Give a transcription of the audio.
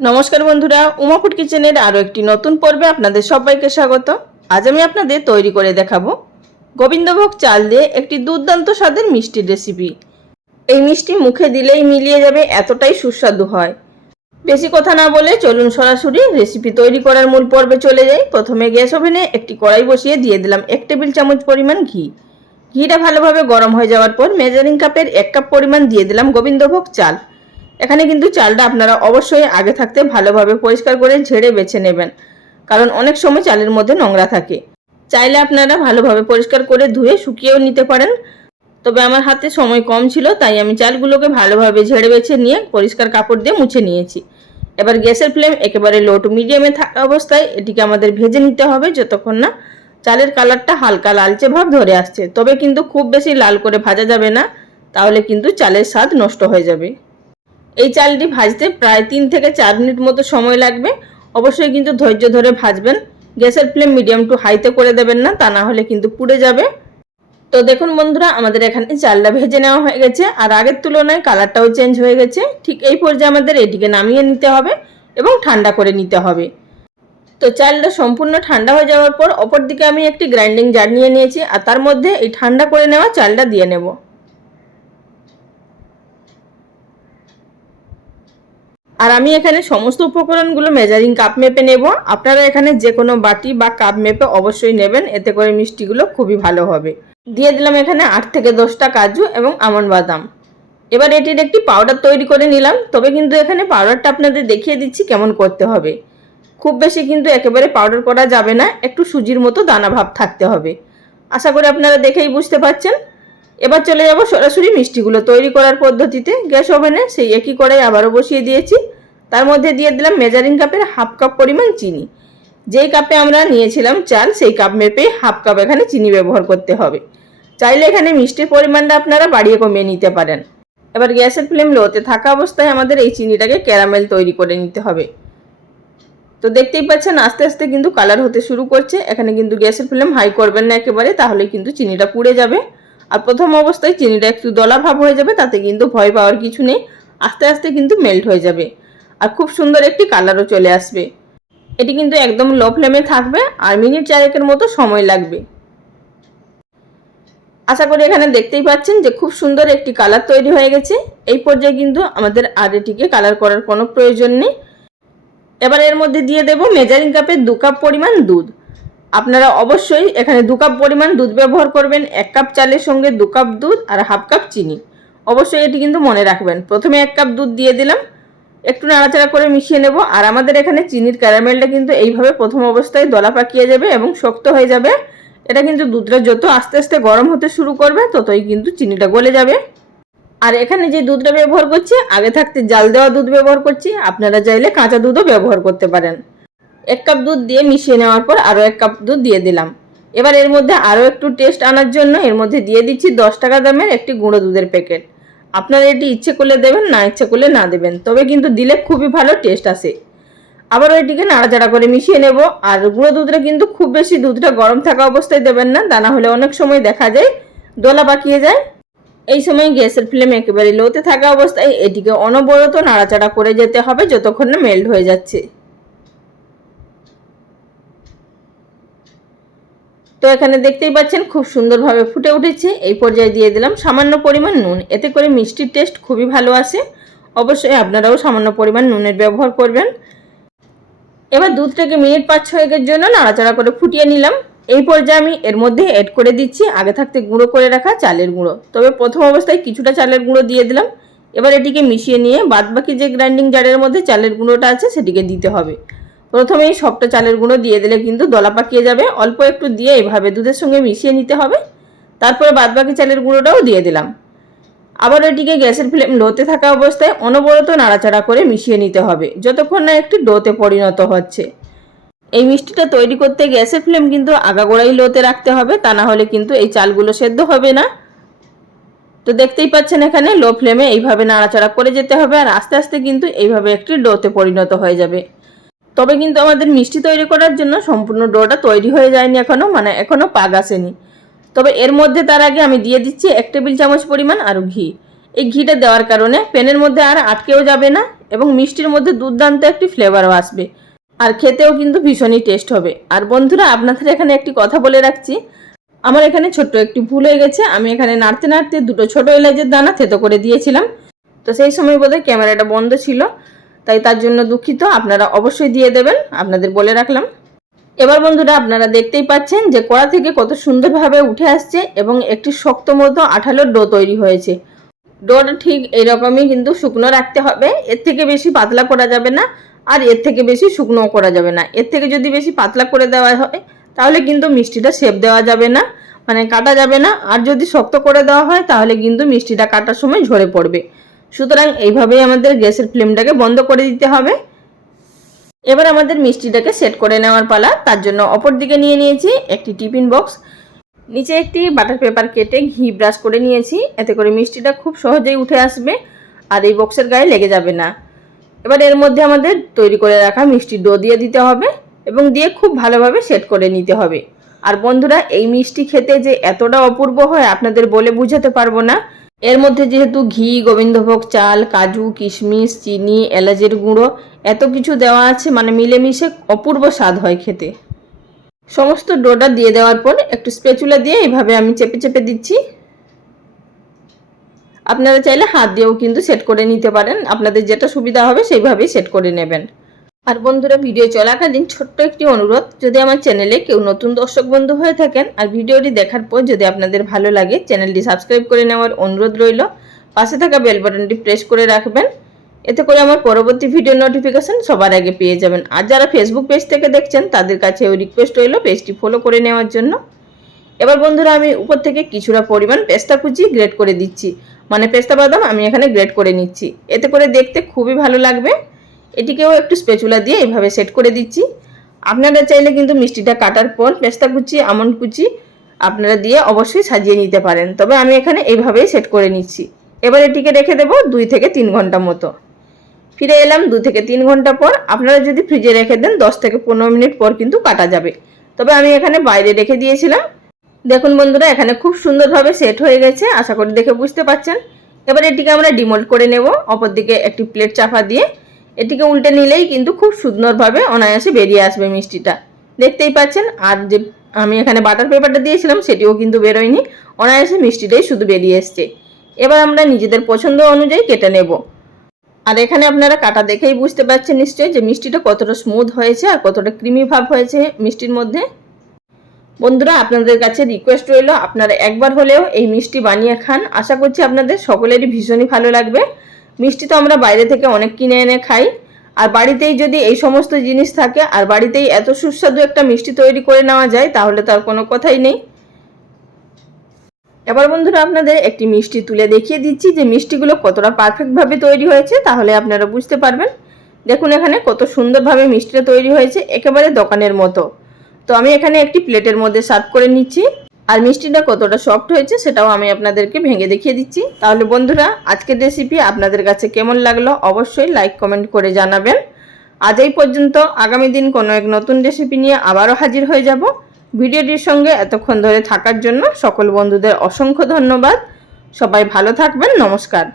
নমস্কার বন্ধুরা উমাপুর কিচেনের আরও একটি নতুন পর্বে আপনাদের সবাইকে স্বাগত। আজ আমি আপনাদের তৈরি করে দেখাবো গোবিন্দভোগ চাল দিয়ে একটি দুর্দান্ত স্বাদের মিষ্টির রেসিপি এই মিষ্টি মুখে দিলেই মিলিয়ে যাবে এতটাই সুস্বাদু হয়। বেশি কথা না বলে চলুন সরাসরি রেসিপি তৈরি করার মূল পর্বে চলে যাই। প্রথমে গ্যাস ওভেনে একটি কড়াই বসিয়ে দিয়ে দিলাম এক টেবিল চামচ পরিমাণ ঘি। ঘিটা ভালোভাবে গরম হয়ে যাওয়ার পর মেজারিং কাপের এক কাপ পরিমাণ দিয়ে দিলাম গোবিন্দভোগ চাল। এখানে কিন্তু চালটা আপনারা অবশ্যই আগে থাকতে ভালোভাবে পরিষ্কার করে ঝেড়ে বেছে নেবেন, কারণ অনেক সময় চালের মধ্যে নোংরা থাকে। চাইলে আপনারা ভালোভাবে পরিষ্কার করে ধুয়ে শুকিয়েও নিতে পারেন, তবে আমার হাতে সময় কম ছিল, তাই আমি চালগুলোকে ভালোভাবে ঝেড়ে বেছে নিয়ে পরিষ্কার কাপড় দিয়ে মুছে নিয়েছি। এবার গ্যাসের ফ্লেম একেবারে লো টু মিডিয়ামে থাকা অবস্থায় এটিকে আমাদের ভেজে নিতে হবে যতক্ষণ না চালের কালারটা হালকা লালচে ভাব ধরে আসছে। তবে কিন্তু খুব বেশি লাল করে ভাজা যাবে না, তাহলে কিন্তু চালের স্বাদ নষ্ট হয়ে যাবে। এই চালটি ভাজতে প্রায় তিন থেকে চার মিনিট মতো সময় লাগবে। অবশ্যই কিন্তু ধৈর্য ধরে ভাজবেন। গ্যাসের ফ্লেম মিডিয়াম টু হাইতে করে দেবেন না, তা না হলে কিন্তু পুড়ে যাবে। তো দেখুন বন্ধুরা, আমাদের এখানে চালটা ভেজে নেওয়া হয়ে গেছে। আর আগের তুলনায় কালারটাও চেঞ্জ হয়ে গেছে। ঠিক এই পর্যায়ে আমাদের এটিকে নামিয়ে নিতে হবে এবং ঠান্ডা করে নিতে হবে। তো চালটা সম্পূর্ণ ঠান্ডা হয়ে যাওয়ার পর অপর দিকে আমি একটি গ্রাইন্ডিং জার নিয়ে নিয়েছি। আর তার মধ্যে এই ঠান্ডা করে নেওয়া চালটা দিয়ে নেব। আর আমি এখানে সমস্ত উপকরণগুলো মেজারিং কাপ মেপে নেব। আপনারা এখানে যে কোনো বাটি বা কাপ মেপে অবশ্যই নেবেন, এতে করে মিষ্টিগুলো খুবই ভালো হবে। দিয়ে দিলাম এখানে আট থেকে দশটা কাজু এবং আমন্ড বাদাম। এবার এটির একটি পাউডার তৈরি করে নিলাম, তবে কিন্তু এখানে পাউডারটা আপনাদের দেখিয়ে দিচ্ছি কেমন করতে হবে। খুব বেশি কিন্তু একেবারে পাউডার করা যাবে না, একটু সুজির মতো দানা ভাব থাকতে হবে। আশা করি আপনারা দেখেই বুঝতে পারছেন। এবার চলে যাব সরাসরি মিষ্টিগুলো তৈরি করার পদ্ধতিতে। গ্যাস ওভেনে সেই একই কড়াই আবারও বসিয়ে দিয়েছি। তার মধ্যে দিয়ে দিলাম মেজারিং কাপের হাফ কাপ পরিমাণ চিনি। যেই কাপে আমরা নিয়েছিলাম চাল, সেই কাপ মেপে হাফ কাপ এখানে চিনি ব্যবহার করতে হবে। চাইলে এখানে মিষ্টির পরিমাণটা আপনারা বাড়িয়ে কমিয়ে নিতে পারেন। এবার গ্যাসের ফ্লেম লোতে থাকা অবস্থায় আমাদের এই চিনিটাকে ক্যারামেল তৈরি করে নিতে হবে। তো দেখতেই পাচ্ছেন, আস্তে আস্তে কিন্তু কালার হতে শুরু করছে। এখানে কিন্তু গ্যাসের ফ্লেম হাই করবেন না একেবারে তাহলে কিন্তু চিনিটা পুড়ে যাবে। আর প্রথম অবস্থায় চিনিটা একটু দলা ভাব হয়ে যাবে, তাতে কিন্তু ভয় পাওয়ার কিছু নেই। আস্তে আস্তে কিন্তু মেল্ট হয়ে যাবে। আর খুব সুন্দর একটি কালারও চলে আসবে। এটি কিন্তু একদম লো ফ্লেমে থাকবে আর মিনিট চারেকের মতো সময় লাগবে। আশা করি এখানে দেখতেই পাচ্ছেন যে খুব সুন্দর একটি কালার তৈরি হয়ে গেছে। এই পর্যায়ে কিন্তু আমাদের আর এটিকে কালার করার কোনো প্রয়োজন নেই। এবার এর মধ্যে দিয়ে দেব মেজারিং কাপের দু কাপ পরিমাণ দুধ। আপনারা অবশ্যই এখানে দু কাপ পরিমাণ দুধ ব্যবহার করবেন, এক কাপ চালের সঙ্গে দু কাপ দুধ আর হাফ কাপ চিনি। অবশ্যই এটি কিন্তু মনে রাখবেন। প্রথমে এক কাপ দুধ দিয়ে দিলাম, একটু নাড়াচাড়া করে মিশিয়ে নেব। আর আমাদের এখানে চিনির ক্যারামেলটা কিন্তু এইভাবে প্রথম অবস্থায় দলা পাকিয়ে যাবে এবং শক্ত হয়ে যাবে। এটা কিন্তু দুধটা যত আস্তে আস্তে গরম হতে শুরু করবে, ততই কিন্তু চিনিটা গলে যাবে। আর এখানে যে দুধটা ব্যবহার করছি, আগে থাকতে জাল দেওয়া দুধ ব্যবহার করছি। আপনারা চাইলে কাঁচা দুধও ব্যবহার করতে পারেন। এক কাপ দুধ দিয়ে মিশিয়ে নেওয়ার পর আরও এক কাপ দুধ দিয়ে দিলাম। এবার এর মধ্যে আরও একটু টেস্ট আনার জন্য এর মধ্যে দিয়ে দিচ্ছি দশ টাকা দামের একটি গুঁড়ো দুধের প্যাকেট আপনারা এটি ইচ্ছে করলে দেবেন, না ইচ্ছে করলে না দেবেন, তবে কিন্তু দিলে খুবই ভালো টেস্ট আসে। আবারও এটিকে নাড়াচাড়া করে মিশিয়ে নেব। আর গুঁড়ো দুধটা কিন্তু খুব বেশি, দুধটা গরম থাকা অবস্থায় দেবেন না, তা না হলে অনেক সময় দেখা যায় দোলা পাকিয়ে যায়। এই সময় গ্যাসের ফ্লেম একেবারে লোতে থাকা অবস্থায় এটিকে অনবরত নাড়াচাড়া করে যেতে হবে, যতক্ষণ না মেল্ট হয়ে যাচ্ছে। তো এখানে দেখতেই পাচ্ছেন, খুব সুন্দরভাবে ফুটে উঠেছে। এই পর্যায়ে দিয়ে দিলাম সামান্য পরিমাণ নুন। এতে করে মিষ্টির টেস্ট খুবই ভালো আসে। অবশ্যই আপনারাও সামান্য পরিমাণ নুনের ব্যবহার করবেন। এবার দুধটাকে মিনিট পাঁচ ছয়েকের জন্য নাড়াচাড়া করে ফুটিয়ে নিলাম। এই পর্যায়ে আমি এর মধ্যে অ্যাড করে দিচ্ছি আগে থাকতে গুঁড়ো করে রাখা চালের গুঁড়ো। তবে প্রথম অবস্থায় কিছুটা চালের গুঁড়ো দিয়ে দিলাম। এবার এটিকে মিশিয়ে নিয়ে বাদবাকি যে গ্রাইন্ডিং জারের মধ্যে চালের গুঁড়োটা আছে, সেটিকে দিতে হবে। প্রথমেই সবটা চালের গুঁড়ো দিয়ে দিলে কিন্তু দলা পাকিয়ে যাবে। অল্প একটু দিয়ে এভাবে দুধের সঙ্গে মিশিয়ে নিতে হবে। তারপরে বাদবাকি চালের গুঁড়োটাও দিয়ে দিলাম। আবার এটিকে গ্যাসের ফ্লেম লোতে থাকা অবস্থায় অনবরত নাড়াচাড়া করে মিশিয়ে নিতে হবে, যতক্ষণ না একটি ডোতে পরিণত হচ্ছে। এই মিষ্টিটা তৈরি করতে গ্যাসের ফ্লেম কিন্তু আগাগোড়াই লোতে রাখতে হবে, তা না হলে কিন্তু এই চালগুলো সেদ্ধ হবে না। তো দেখতেই পাচ্ছেন এখানে লো ফ্লেমে এইভাবে নাড়াচাড়া করে যেতে হবে, আর আস্তে আস্তে কিন্তু এইভাবে একটি ডোতে পরিণত হয়ে যাবে। তবে কিন্তু আমাদের মিষ্টি তৈরি করার জন্য সম্পূর্ণ ডোটা তৈরি হয়ে যায়নি এখনও মানে এখনও পাগ আসেনি। তবে এর মধ্যে তার আগে আমি দিয়ে দিচ্ছি এক টেবিল চামচ পরিমাণ আরও ঘি। এই ঘিটা দেওয়ার কারণে প্যানের মধ্যে আর আটকেও যাবে না এবং মিষ্টির মধ্যে দুর্দান্ত একটি ফ্লেভারও আসবে। আর খেতেও কিন্তু ভীষণই টেস্ট হবে। আর বন্ধুরা, আপনাদের এখানে একটি কথা বলে রাখছি। আমার এখানে ছোট্ট একটি ভুল হয়ে গেছে। আমি এখানে নাড়তে নাড়তে দুটো ছোট এলাচের দানা থেতো করে দিয়েছিলাম। তো সেই সময় বোধহয় ক্যামেরাটা বন্ধ ছিল। তাই তার জন্য দুঃখিত। আপনারা অবশ্যই দিয়ে দেবেন। আপনাদের বলে রাখলাম। এবার বন্ধুরা, আপনারা দেখতেই পাচ্ছেন যে কড়া থেকে কত সুন্দরভাবে উঠে আসছে এবং একটি শক্ত মতো আঠালো ডো তৈরি হয়েছে। ডোটা ঠিক এইরকমই কিন্তু শুকনো রাখতে হবে। এর থেকে বেশি পাতলা করা যাবে না আর এর থেকে বেশি শুকনো করা যাবে না। এর থেকে যদি বেশি পাতলা করে দেওয়া হয়, তাহলে কিন্তু মিষ্টিটা শেপ দেওয়া যাবে না মানে কাটা যাবে না। আর যদি শক্ত করে দেওয়া হয়, তাহলে কিন্তু মিষ্টিটা কাটার সময় ঝরে পড়বে। সুতরাং এইভাবেই আমাদের গ্যাসের ফ্লেমটাকে বন্ধ করে দিতে হবে। এবার আমাদের মিষ্টিটাকে সেট করে নেওয়ার পালা। তার জন্য অপর দিকে নিয়ে নিয়েছি একটি টিফিন বক্স। নিচে একটি বাটার পেপার কেটে ঘি ব্রাশ করে নিয়েছি। এতে করে মিষ্টিটা খুব সহজেই উঠে আসবে আর এই বক্সের গায়ে লেগে যাবে না। এবার এর মধ্যে আমাদের তৈরি করে রাখা মিষ্টি ডো দিয়ে দিতে হবে এবং দিয়ে খুব ভালোভাবে সেট করে নিতে হবে। আর বন্ধুরা, এই মিষ্টি খেতে যে এতটা অপূর্ব হয় আপনাদের বলে বুঝাতে পারব না। এর মধ্যে যেহেতু ঘি, গোবিন্দভোগ, চাল, কাজু, কিশমিশ, চিনি, এলাচের গুঁড়ো, এত কিছু দেওয়া আছে মানে মিলেমিশে অপূর্ব স্বাদ হয় খেতে। সমস্ত ডোটা দিয়ে দেওয়ার পর একটু স্পেচুলা দিয়ে এইভাবে আমি চেপে চেপে দিচ্ছি। আপনারা চাইলে হাত দিয়েও কিন্তু সেট করে নিতে পারেন। আপনাদের যেটা সুবিধা হবে সেইভাবেই সেট করে নেবেন। আর বন্ধুরা, ভিডিও চলাকালীন ছোট্ট একটি অনুরোধ, যদি আমার চ্যানেলে কেউ নতুন দর্শক বন্ধু হয়ে থাকেন আর ভিডিওটি দেখার পর যদি আপনাদের ভালো লাগে, চ্যানেলটি সাবস্ক্রাইব করে নেওয়ার অনুরোধ রইল। পাশে থাকা বেল বাটনটি প্রেস করে রাখবেন। এতে করে আমার পরবর্তী ভিডিও নোটিফিকেশন সবার আগে পেয়ে যাবেন। আর যারা ফেসবুক পেজ থেকে দেখছেন, তাদের কাছে ওই রিকোয়েস্ট রইল পেজটি ফলো করে নেওয়ার জন্য। এবার বন্ধুরা, আমি উপর থেকে কিছুটা পরিমাণ পেস্তা কুচি গ্রেড করে দিচ্ছি। মানে পেস্তা বাদাম আমি এখানে গ্রেড করে নিচ্ছি। এতে করে দেখতে খুবই ভালো লাগবে। এটিকেও একটু স্পেচুলা দিয়ে এইভাবে সেট করে দিচ্ছি। আপনারা চাইলে কিন্তু মিষ্টিটা কাটার পর পেস্তা কুচি, আমন্ড কুচি আপনারা দিয়ে অবশ্যই সাজিয়ে নিতে পারেন। তবে আমি এখানে এইভাবেই সেট করে নিচ্ছি। এবার এটিকে রেখে দেবো দুই থেকে তিন ঘণ্টা মতো। ফিরে এলাম দু থেকে তিন ঘণ্টা পর। আপনারা যদি ফ্রিজে রেখে দেন, দশ থেকে পনেরো মিনিট পর কিন্তু কাটা যাবে। তবে আমি এখানে বাইরে রেখে দিয়েছিলাম। দেখুন বন্ধুরা, এখানে খুব সুন্দরভাবে সেট হয়ে গেছে। আশা করি দেখে বুঝতে পারছেন। এবার এটিকে আমরা ডিমোল্ড করে নেব। অপর দিকে একটি প্লেট চাপা দিয়ে এটিকে উল্টে নিলেই কিন্তু খুব সুন্দরভাবে অনায়াসে বেরিয়ে আসবে মিষ্টিটা। দেখতেই পাচ্ছেন, আর যে আমি এখানে বাটার পেপারটা দিয়েছিলাম, সেটিও কিন্তু বেরোয়নি। অনায়াসে মিষ্টিটাই শুধু বেরিয়ে এসছে। এবার আমরা নিজেদের পছন্দ অনুযায়ী কেটে নেব। আর এখানে আপনারা কাটা দেখেই বুঝতে পারছেন নিশ্চয়ই যে মিষ্টিটা কতটা স্মুথ হয়েছে আর কতটা ক্রিমি ভাব হয়েছে মিষ্টির মধ্যে। বন্ধুরা, আপনাদের কাছে রিকোয়েস্ট রইল, আপনারা একবার হলেও এই মিষ্টি বানিয়ে খান। আশা করছি আপনাদের সকলেরই ভীষণই ভালো লাগবে। মিষ্টি তো আমরা বাইরে থেকে অনেক কিনে এনে খাই। আর বাড়িতেই যদি এই সমস্ত জিনিস থাকে, আর বাড়িতেই এত সুস্বাদু একটা মিষ্টি তৈরি করে নেওয়া যায়, তাহলে তার কোনো কথাই নেই। এবার বন্ধুরা আপনাদের একটি মিষ্টি তুলে দেখিয়ে দিচ্ছি যে মিষ্টিগুলো কতটা পারফেক্টভাবে তৈরি হয়েছে, তাহলে আপনারা বুঝতে পারবেন। দেখুন এখানে কত সুন্দরভাবে মিষ্টিটা তৈরি হয়েছে, একেবারে দোকানের মতো। তো আমি এখানে একটি প্লেটের মধ্যে সার্ভ করে নিচ্ছি। আর মিষ্টিটা কতটা সফট হয়েছে সেটাও আমি আপনাদেরকে ভেঙে দেখিয়ে দিচ্ছি। তাহলে বন্ধুরা, আজকের রেসিপি আপনাদের কাছে কেমন লাগল অবশ্যই লাইক কমেন্ট করে জানাবেন। আজ এই পর্যন্ত, আগামী দিন কোনো এক নতুন রেসিপি নিয়ে আবারও হাজির হয়ে যাব। ভিডিওটির সঙ্গে এতক্ষণ ধরে থাকার জন্য সকল বন্ধুদের অসংখ্য ধন্যবাদ। সবাই ভালো থাকবেন, নমস্কার।